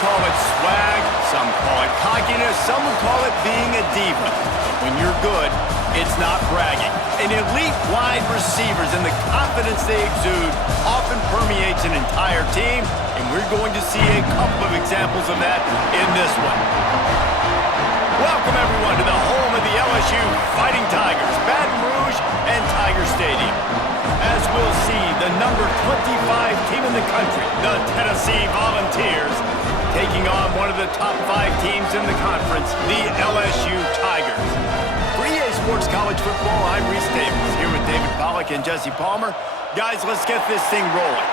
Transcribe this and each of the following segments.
call it swag, some call it cockiness, some would call it being a diva. When you're good, it's not bragging. An elite wide receivers and the confidence they exude often permeates an entire team, and we're going to see a couple of examples of that in this one. Welcome, everyone, to the home of the LSU Fighting Tigers, Baton Rouge and Tiger Stadium. As we'll see, the number 25 team in the country, the Tennessee Volunteers, taking on one of the top 5 teams in the conference, the LSU Tigers. For EA Sports College Football, I'm Reese Davis, here with David Pollack and Jesse Palmer. Guys, let's get this thing rolling.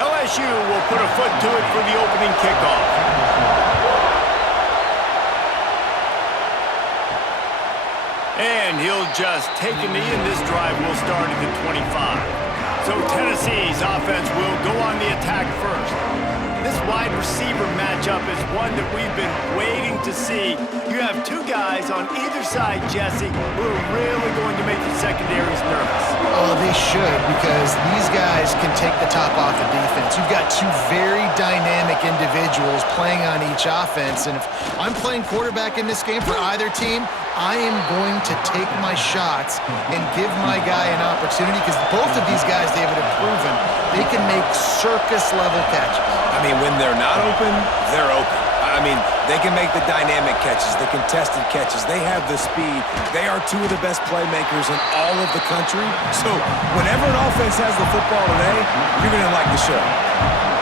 LSU will put a foot to it for the opening kickoff. And he'll just take a knee, and this drive will start at the 25. So Tennessee's offense will go on the attack first. This wide receiver matchup is one that we've been waiting to see. You have two guys on either side, Jesse, who are really going to make the secondaries nervous. Oh, they should, because these guys can take the top off the defense. You've got two very dynamic individuals playing on each offense, and if I'm playing quarterback in this game for either team, I am going to take my shots and give my guy an opportunity, because both of these guys, David, have proven they can make circus-level catches. I mean, when they're not open, they're open. I mean, they can make the dynamic catches, the contested catches. They have the speed. They are two of the best playmakers in all of the country. So whenever an offense has the football today, you're going to like the show.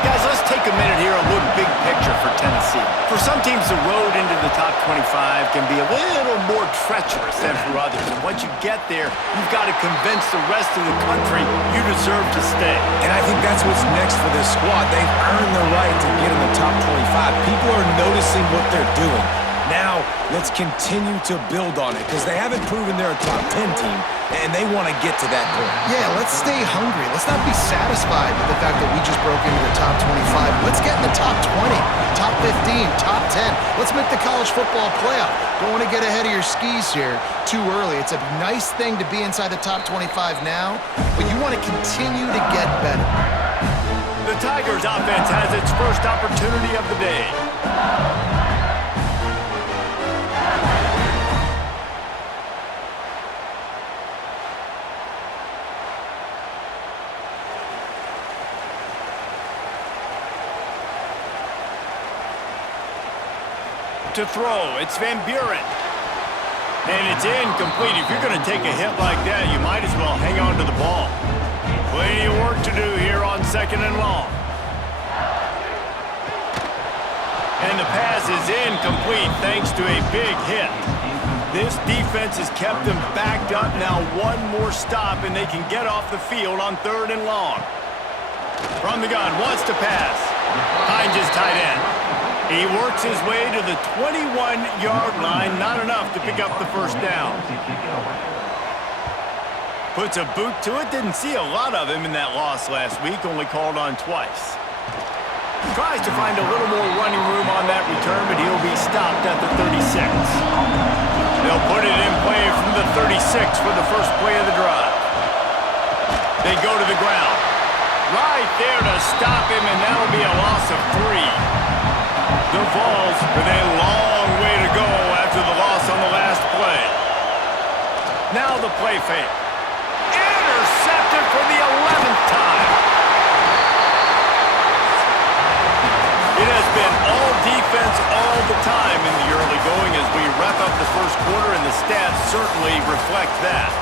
Guys, let's take a minute here and look big picture for Tennessee. For some teams, the road into the top 25 can be a little more treacherous than for others. And once you get there, you've got to convince the rest of the country you deserve to stay. And I think that's what's next for this squad. They've earned the right to get in the top 25. People are noticing what they're doing. Now, let's continue to build on it, because they haven't proven they're a top 10 team, and they want to get to that point. Yeah, let's stay hungry. Let's not be satisfied with the fact that we just broke into the top 25. Let's get in the top 20, top 15, top 10. Let's make the college football playoff. Don't want to get ahead of your skis here too early. It's a nice thing to be inside the top 25 now, but you want to continue to get better. The Tigers offense has its first opportunity of the day. To throw, it's Van Buren. And it's incomplete. If you're going to take a hit like that, you might as well hang on to the ball. Plenty of work to do here on 2nd and long. And the pass is incomplete thanks to a big hit. This defense has kept them backed up. Now one more stop and they can get off the field on 3rd and long. From the gun, wants to pass. Finds his tight end. He works his way to the 21-yard line. Not enough to pick up the first down. Puts a boot to it. Didn't see a lot of him in that loss last week. Only called on twice. Tries to find a little more running room on that return, but he'll be stopped at the 36. They'll put it in play from the 36 for the first play of the drive. They go to the ground. Right there to stop him, and that'll be a loss of 3. The Vols with a long way to go after the loss on the last play. Now the play fake. Intercepted for the 11th time. It has been all defense all the time in the early going as we wrap up the first quarter, and the stats certainly reflect that.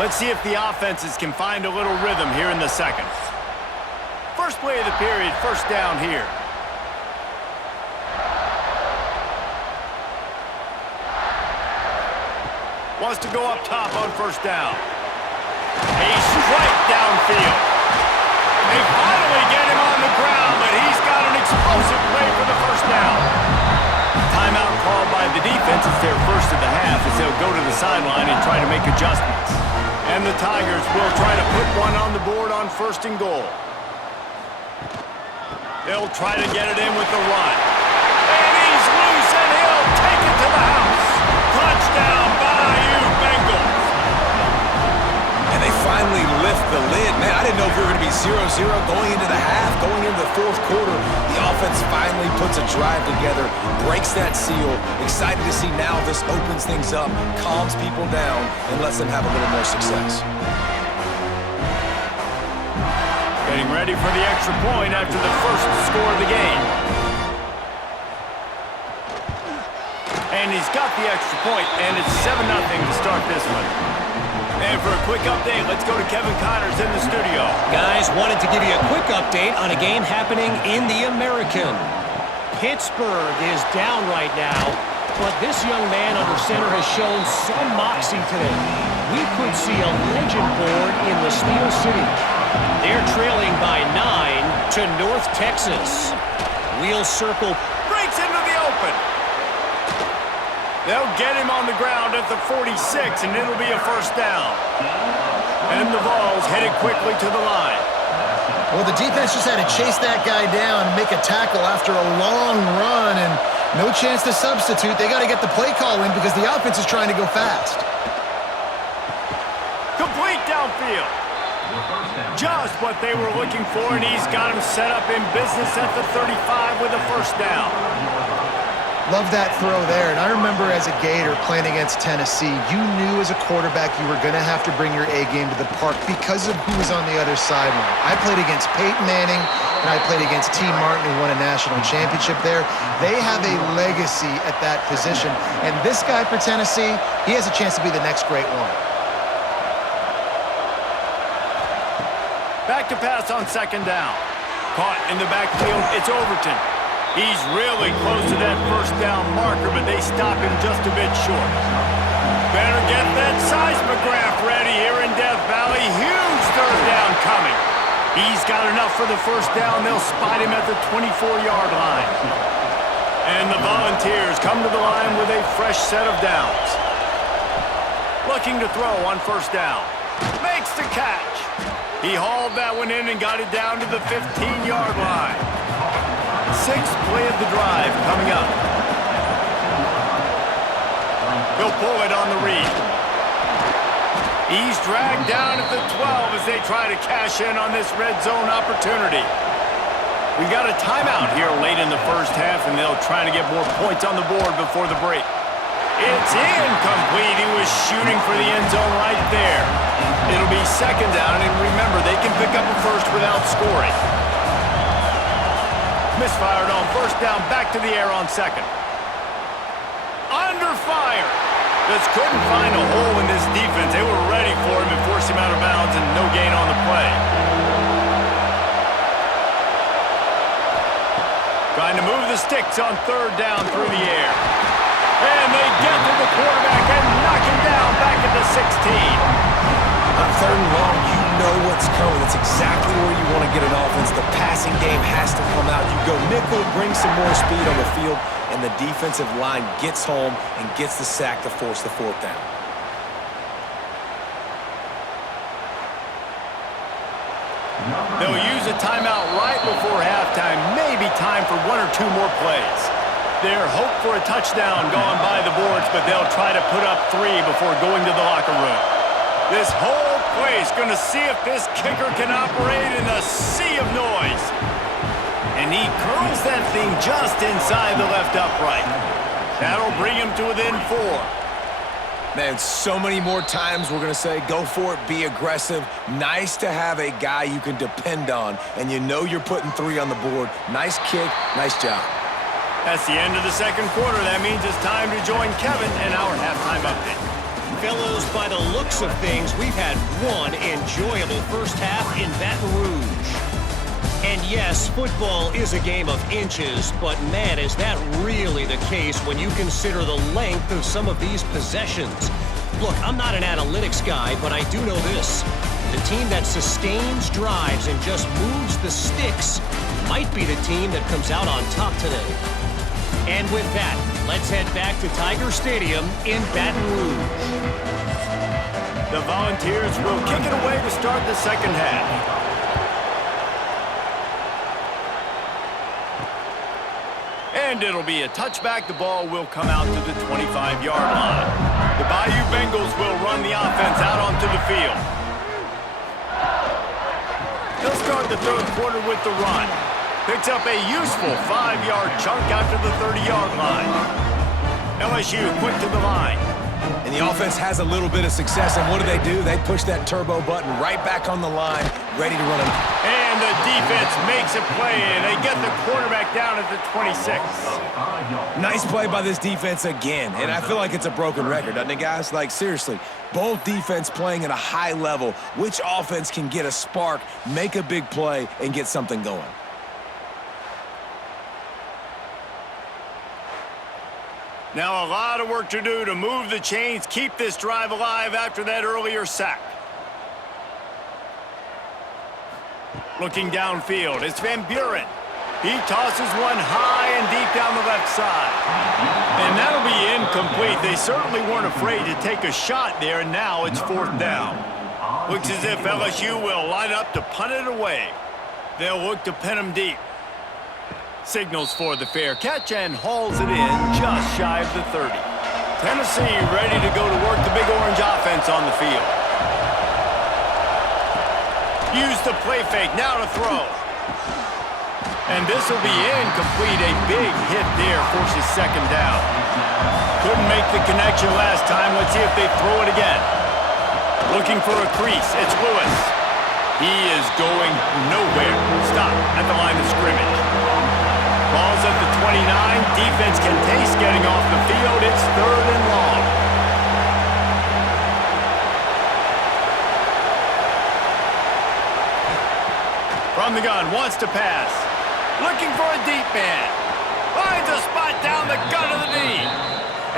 Let's see if the offenses can find a little rhythm here in the second. First play of the period, first down here. Wants to go up top on first down. A strike downfield. They finally get him on the ground, but he's got an explosive play for the first down. Timeout called by the defense. It's their first of the half as they'll go to the sideline and try to make adjustments. And the Tigers will try to put one on the board on 1st and goal. They'll try to get it in with the run. And he's loose, and he'll take it to the house. Touchdown, Bayou Bengals. And they finally lift the lid. Man, I didn't know if we were going to be 0-0 going into the half, going into the fourth quarter. The offense finally puts a drive together, breaks that seal. Excited to see now this opens things up, calms people down, and lets them have a little more success. Getting ready for the extra point after the first score of the game. And he's got the extra point, and it's 7-0 to start this one. And for a quick update, let's go to Kevin Connors in the studio. Guys, wanted to give you a quick update on a game happening in the American. Pittsburgh is down right now, but this young man under center has shown some moxie today. We could see a legend born in the Steel City. They're trailing by 9 to North Texas. Wheel circle. Breaks into the open. They'll get him on the ground at the 46, and it'll be a first down. And the Vols headed quickly to the line. Well, the defense just had to chase that guy down and make a tackle after a long run, and no chance to substitute. They got to get the play call in because the offense is trying to go fast. Complete downfield. Just what they were looking for, and he's got him set up in business at the 35 with a first down. Love that throw there. And I remember as a Gator playing against Tennessee, you knew as a quarterback you were going to have to bring your A game to the park because of who was on the other sideline. I played against Peyton Manning, and I played against T. Martin, who won a national championship there. They have a legacy at that position. And this guy for Tennessee, he has a chance to be the next great one. Back to pass on second down. Caught in the backfield, it's Overton. He's really close to that first down marker, but they stop him just a bit short. Better get that seismograph ready here in Death Valley. Huge third down coming. He's got enough for the first down. They'll spot him at the 24-yard line. And the Volunteers come to the line with a fresh set of downs. Looking to throw on first down. Makes the catch. He hauled that one in and got it down to the 15-yard line. Sixth play of the drive coming up. He'll pull it on the read. He's dragged down at the 12 as they try to cash in on this red zone opportunity. We got a timeout here late in the first half, and they'll try to get more points on the board before the break. It's incomplete. He was shooting for the end zone right there. It'll be second down, and remember, they can pick up a first without scoring. Misfired on first down, back to the air on second. Under fire. Just couldn't find a hole in this defense. They were ready for him and forced him out of bounds, and no gain on the play. Trying to move the sticks on third down through the air. And they get to the quarterback and knock him down back at the 16. On third and long, you know what's coming. That's exactly where you want to get an offense. The passing game has to come out. You go nickel, bring some more speed on the field, and the defensive line gets home and gets the sack to force the fourth down. They'll use a timeout right before halftime. Maybe time for one or two more plays. Their hope for a touchdown gone by the boards, but they'll try to put up 3 before going to the locker room. This whole place going to see if this kicker can operate in a sea of noise. And he curls that thing just inside the left upright. That'll bring him to within 4. Man, so many more times we're going to say, go for it, be aggressive. Nice to have a guy you can depend on, and you know you're putting 3 on the board. Nice kick, nice job. That's the end of the second quarter. That means it's time to join Kevin in our halftime update. Fellows, by the looks of things, we've had one enjoyable first half in Baton Rouge. And yes, football is a game of inches, but man, is that really the case when you consider the length of some of these possessions. Look, I'm not an analytics guy, but I do know this. The team that sustains drives and just moves the sticks might be the team that comes out on top today. And with that, let's head back to Tiger Stadium in Baton Rouge. The Volunteers will kick it away to start the second half. And it'll be a touchback. The ball will come out to the 25-yard line. The Bayou Bengals will run the offense out onto the field. They'll start the third quarter with the run. Picks up a useful 5-yard chunk out to the 30-yard line. LSU quick to the line. And the offense has a little bit of success, and what do? They push that turbo button right back on the line, ready to run it. And the defense makes a play, and they get the quarterback down at the 26. Nice play by this defense again, and I feel like it's a broken record, doesn't it, guys? Like, seriously, both defense playing at a high level. Which offense can get a spark, make a big play, and get something going? Now a lot of work to do to move the chains, keep this drive alive after that earlier sack. Looking downfield, it's Van Buren. He tosses one high and deep down the left side. And that'll be incomplete. They certainly weren't afraid to take a shot there, and now it's fourth down. Looks as if LSU will line up to punt it away. They'll look to pin him deep. Signals for the fair catch and hauls it in just shy of the 30. Tennessee ready to go to work the Big Orange offense on the field. Use the play fake, now to throw. And this will be incomplete. A big hit there forces second down. Couldn't make the connection last time. Let's see if they throw it again. Looking for a crease. It's Lewis. He is going nowhere. Stop at the line of scrimmage. Ball's at the 29. Defense can taste getting off the field. It's third and long. From the gun, wants to pass. Looking for a deep man. Finds a spot down the gut of the knee.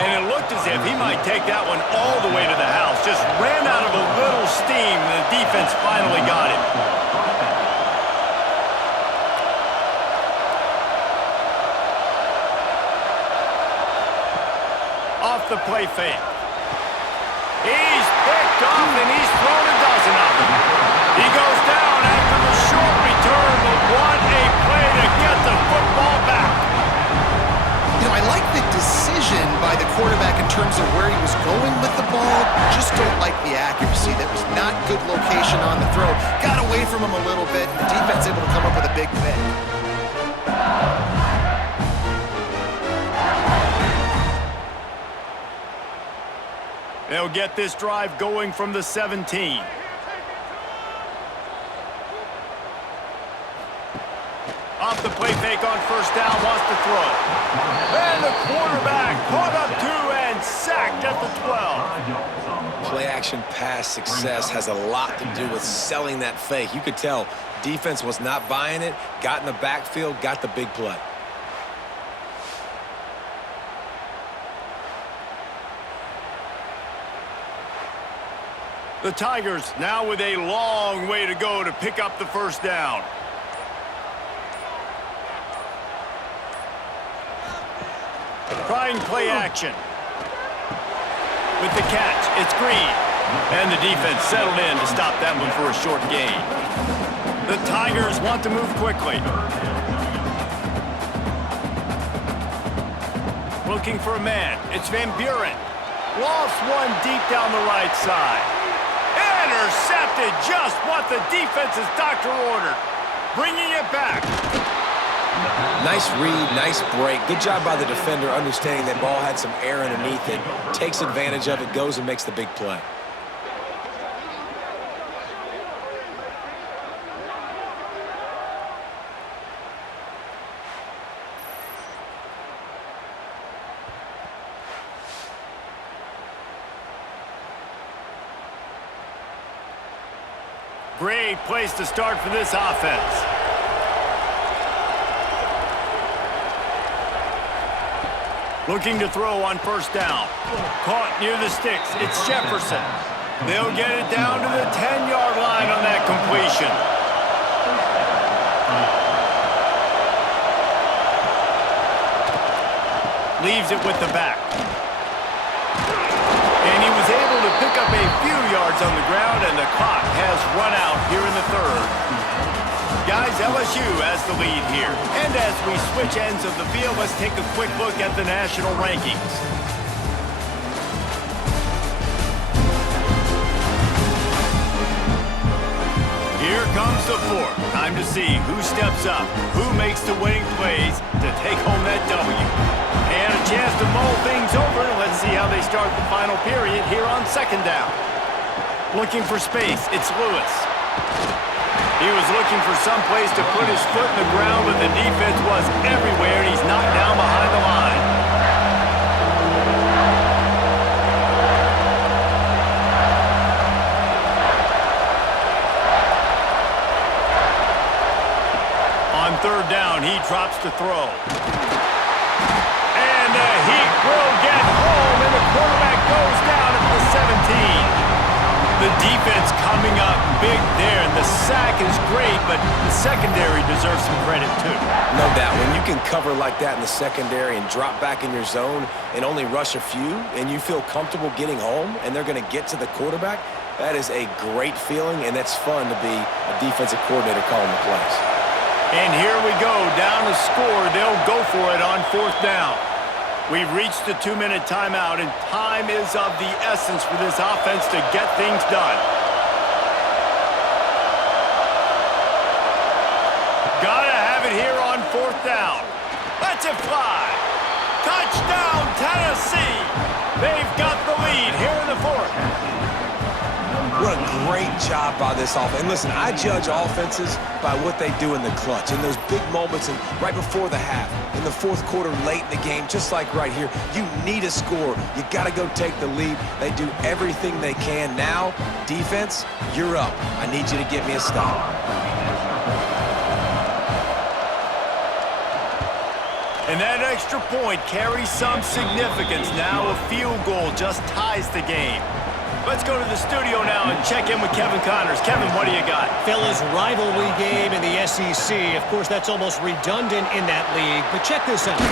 And it looked as if he might take that one all the way to the house. Just ran out of a little steam. The defense finally got it. Off the play fake. He's picked off and he's thrown a dozen of them. He goes down after the short return, but what a play to get the football back. You know, I like the decision by the quarterback in terms of where he was going with the ball. Just don't like the accuracy. That was not good location on the throw. Got away from him a little bit, and the defense able to come up with a big pick. They'll get this drive going from the 17. Off the play fake on first down, wants to throw. And the quarterback caught up to and sacked at the 12. Play action pass success has a lot to do with selling that fake. You could tell defense was not buying it, got in the backfield, got the big play. The Tigers now with a long way to go to pick up the first down. Trying play action. With the catch, it's Green. And the defense settled in to stop that one for a short gain. The Tigers want to move quickly. Looking for a man. It's Van Buren. Lost one deep down the right side. Intercepted, just what the defense's doctor ordered. Bringing it back. Nice read, nice break. Good job by the defender understanding that ball had some air underneath it. Takes advantage of it, goes and makes the big play. Great place to start for this offense. Looking to throw on first down. Caught near the sticks. It's Jefferson. They'll get it down to the 10-yard line on that completion. Leaves it with the back. And he was able to pick up a few yards on the ground, and the clock has run out here in the third. Guys, LSU has the lead here. And as we switch ends of the field, let's take a quick look at the national rankings. Here comes the fourth. Time to see who steps up, who makes the winning plays to take home that W. And a chance to mull things over. Let's see how they start the final period here on second down. Looking for space, it's Lewis. He was looking for some place to put his foot in the ground, but the defense was everywhere, and he's knocked down behind the line. On third down, he drops to throw. And the Heat will get home, and the quarterback goes down at the 17. The defense coming up big there, and the sack is great, but the secondary deserves some credit too. No doubt. When you can cover like that in the secondary and drop back in your zone and only rush a few, and you feel comfortable getting home, and they're going to get to the quarterback, that is a great feeling, and it's fun to be a defensive coordinator calling the plays. And here we go, down to score. They'll go for it on fourth down. We've reached the 2-minute timeout, and time is of the essence for this offense to get things done. Gotta have it here on fourth down. Let's it fly. Touchdown, Tennessee. They've got the lead here in the fourth. What a great job by this offense. And listen, I judge offenses by what they do in the clutch, in those big moments and right before the half, in the fourth quarter, late in the game, just like right here. You need a score. You got to go take the lead. They do everything they can. Now, defense, you're up. I need you to get me a stop. And that extra point carries some significance. Now a field goal just ties the game. Let's go to the studio now and check in with Kevin Connors. Kevin, what do you got? Fellas, rivalry game in the SEC. Of course, that's almost redundant in that league. But check this out.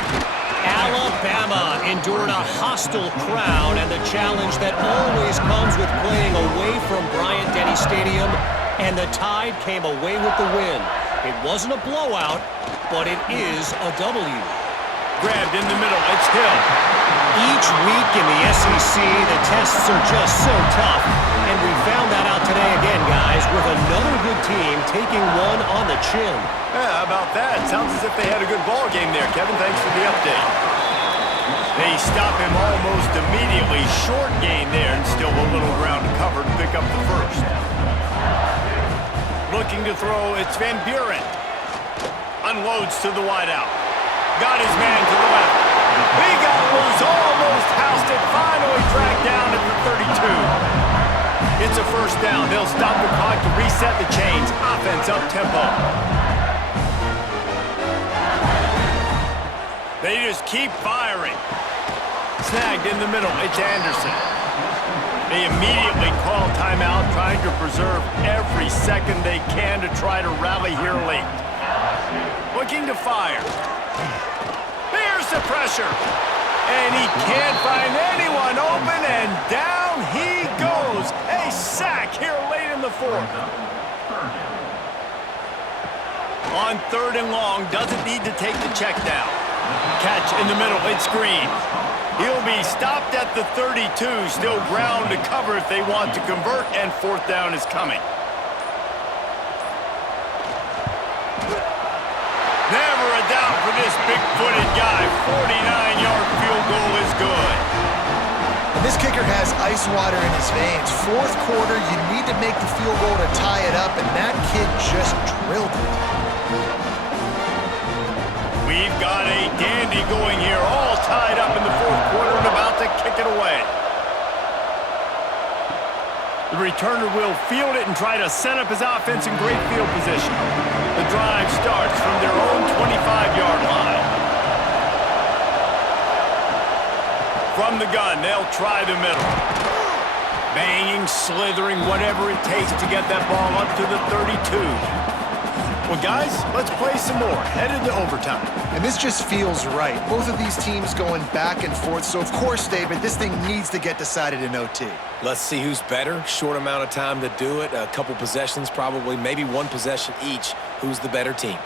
Alabama endured a hostile crowd and the challenge that always comes with playing away from Bryant-Denny Stadium. And the Tide came away with the win. It wasn't a blowout, but it is a W. Grabbed in the middle, it's Hill. Each week in the SEC, the tests are just so tough. And we found that out today again, guys, with another good team taking one on the chin. Yeah, how about that? Sounds as if they had a good ball game there. Kevin, thanks for the update. They stop him almost immediately. Short gain there, and still a little ground to cover to pick up the first. Looking to throw, it's Van Buren. Unloads to the wideout. Got his man to the left. He got loose, almost housed it, finally dragged down at the 32. It's a first down. They'll stop the clock to reset the chains. Offense up-tempo. They just keep firing. Snagged in the middle. It's Anderson. They immediately call timeout, trying to preserve every second they can to try to rally here late. Looking to fire. Here's the pressure. And he can't find anyone open, and down he goes. A sack here late in the fourth. On third and long, doesn't need to take the check down. Catch in the middle, it's Green. He'll be stopped at the 32, still ground to cover if they want to convert, and fourth down is coming. Never a doubt for this big-footed guy. 49-yard field goal is good. And this kicker has ice water in his veins. Fourth quarter, you need to make the field goal to tie it up, and that kid just drilled it. We've got a dandy going here, all tied up in the fourth quarter and about to kick it away. The returner will field it and try to set up his offense in great field position. The drive starts from their own 25-yard line. From the gun, they'll try the middle. Banging, slithering, whatever it takes to get that ball up to the 32. Well, guys, let's play some more. Headed to overtime. And this just feels right. Both of these teams going back and forth. So, of course, David, this thing needs to get decided in OT. Let's see who's better. Short amount of time to do it. A couple possessions probably, maybe one possession each. who's the better team.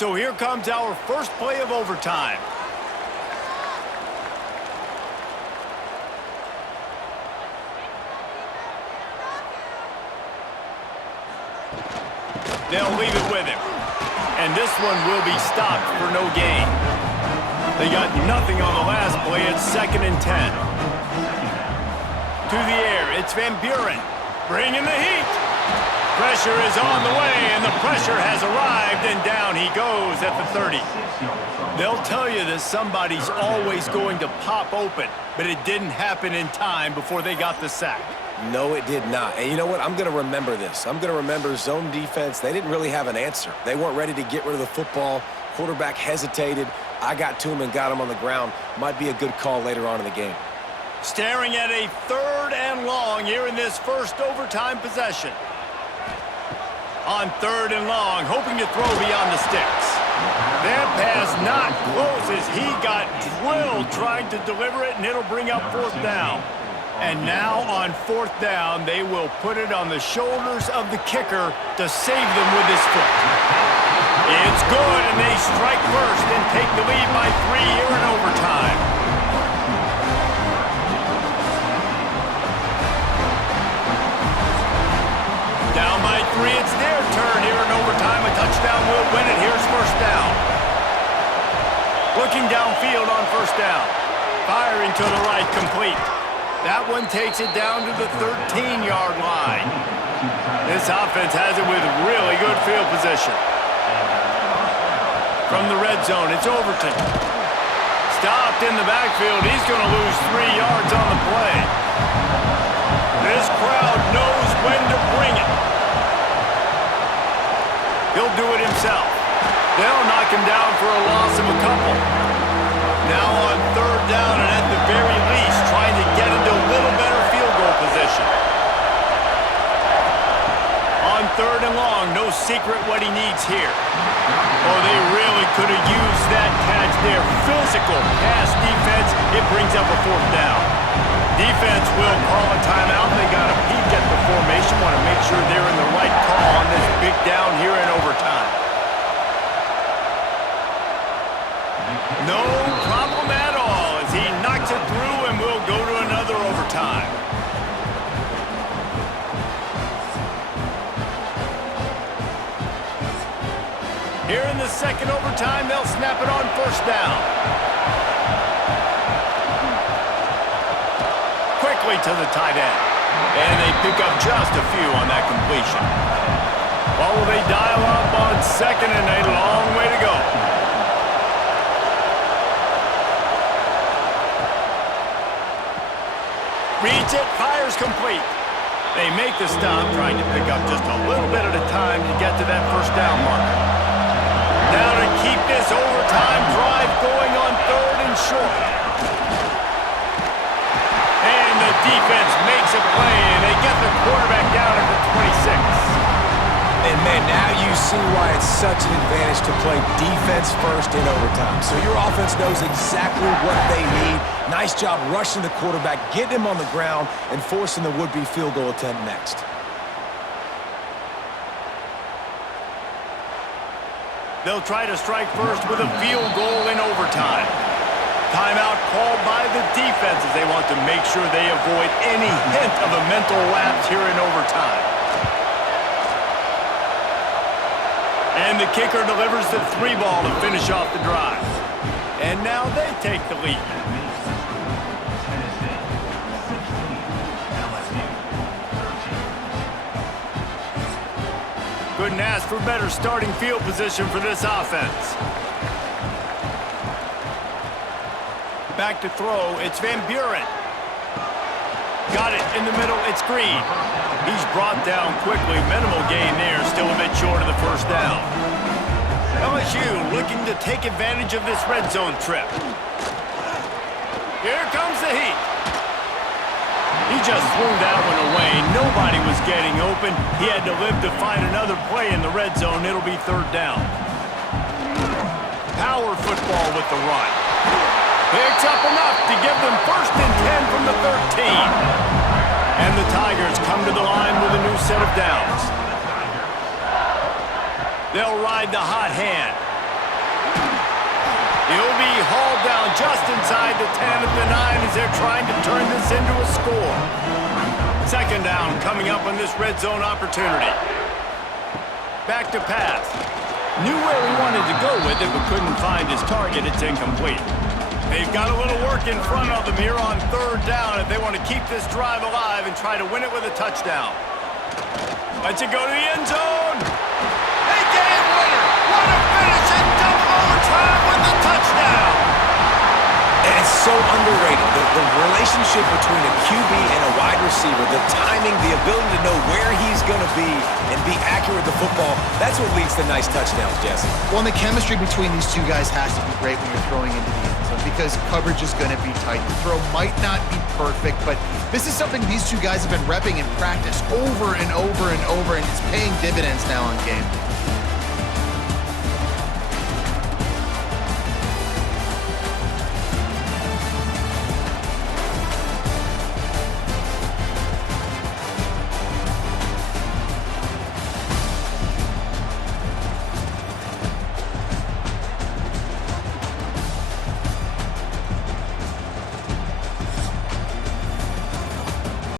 So here comes our first play of overtime. They'll leave it with him. And this one will be stopped for no gain. They got nothing on the last play. It's 2nd and 10. To the air, it's Van Buren. Bringing the heat. Pressure is on the way, and the pressure has arrived, and down he goes at the 30. They'll tell you that somebody's always going to pop open, but it didn't happen in time before they got the sack. No, it did not. And you know what? I'm going to remember this. I'm going to remember zone defense. They didn't really have an answer. They weren't ready to get rid of the football. Quarterback hesitated. I got to him and got him on the ground. Might be a good call later on in the game. Staring at a 3rd and long here in this first overtime possession. On 3rd and long, hoping to throw beyond the sticks. That pass not close as he got drilled trying to deliver it, and it'll bring up 4th down. And now on 4th down, they will put it on the shoulders of the kicker to save them with his foot. It's good, and they strike first and take the lead by 3 here in overtime. Down by 3, it's their turn here in overtime. A touchdown will win it. Here's 1st down. Looking downfield on 1st down. Firing to the right, complete. That one takes it down to the 13-yard line. This offense has it with really good field position. From the red zone, it's Overton. Stopped in the backfield. He's going to lose 3 yards on the play. This crowd knows when to bring it. He'll do it himself. They'll knock him down for a loss of a couple. Now on 3rd down, and at the very least, trying to get into a little better field goal position. On 3rd and long, no secret what he needs here. Oh, they really could have used that catch there. Physical pass defense, it brings up a 4th down. Defense will call a timeout. They got a peek at the formation, want to make sure they're in the right call on this big down here in overtime. No problem at all as he knocks it through, and we'll go to another overtime. Here in the 2nd overtime, they'll snap it on 1st down. Quickly to the tight end. And they pick up just a few on that completion. Well, will they dial up on 2nd and a long way to go? Reads it, fires complete. They make the stop, trying to pick up just a little bit at a time to get to that 1st down marker. Now to keep this overtime drive going on 3rd and short. And the defense makes a play, and they get the quarterback down at the 26. And, man, now you see why it's such an advantage to play defense first in overtime. So your offense knows exactly what they need. Nice job rushing the quarterback, getting him on the ground, and forcing the would-be field goal attempt next. They'll try to strike first with a field goal in overtime. Timeout called by the defense as they want to make sure they avoid any hint of a mental lapse here in overtime. And the kicker delivers the 3 ball to finish off the drive. And now they take the lead. Couldn't ask for better starting field position for this offense. Back to throw, it's Van Buren. Got it in the middle, it's Green. He's brought down quickly, minimal gain there, still a bit short of the 1st down. LSU looking to take advantage of this red zone trip. Here comes the heat. He just threw that one away. Nobody was getting open. He had to live to find another play in the red zone. It'll be third down. Power football with the run. Picks up enough to give them 1st and 10 from the 13. And the Tigers come to the line with a new set of downs. They'll ride the hot hand. He'll be hauled down just inside the 10 at the 9 as they're trying to turn this into a score. 2nd down coming up on this red zone opportunity. Back to pass. Knew where he wanted to go with it, but couldn't find his target. It's incomplete. They've got a little work in front of them here on 3rd down if they want to keep this drive alive and try to win it with a touchdown. Lets it go to the end zone. A game winner. What a finish in double overtime with the touchdown. And it's so underrated. The relationship between a QB and a wide receiver, the timing, the ability to know where he's going to be and be accurate with the football, that's what leads to nice touchdowns, Jesse. Well, and the chemistry between these two guys has to be great when you're throwing into the end zone because coverage is going to be tight. The throw might not be perfect, but this is something these two guys have been repping in practice over and over and over, and it's paying dividends now in game.